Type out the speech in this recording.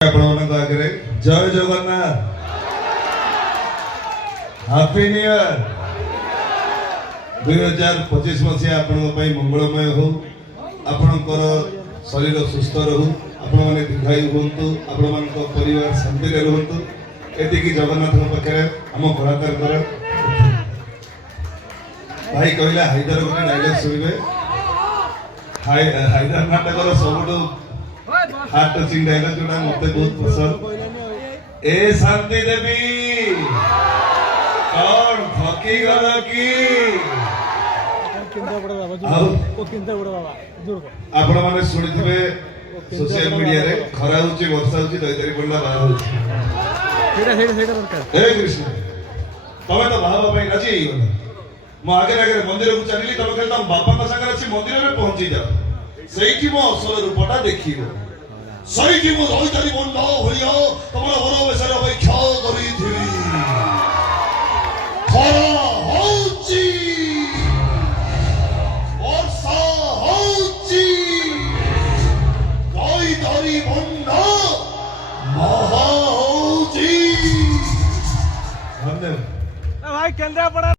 आगे जय Jagannath happy new year 2025 मसीहा आपण मंगलमय हो आपणकर शरीर सुस्थ रहू आपण मैंने दीर्घायु हूँ आपण मान परिवार शांति रुहतु एति जगन्नाथ पाखे आम कलाकार भाई कहला हाइदर गोटे डायलॉग शुणवे हाइदर नाटक सब हार्ट टचिंग डायलॉग जोड़ा मते बहुत पसंद ए शांति देवी कौन थकी गल की आपण माने सुनिथिबे सोशल मीडिया रे खरा होची वर्षा होची दैतरी पडला बाहर होची सेटा दरकार हे कृष्ण तमे तो बाबा पे राजी गला मो आगे आगे मंदिर को चलिली तमे कहता बापा का संग अछि मंदिर में पहुंची जा सेठी मो असल रूपटा देखिबो सही मो रही तारी मन न होइया तमरा घर बेसर अपेक्षा करिथिबी खरा होची वर्षा होची रही तारी मन न महा होची धन्यवाद भाई केंद्रापड़ा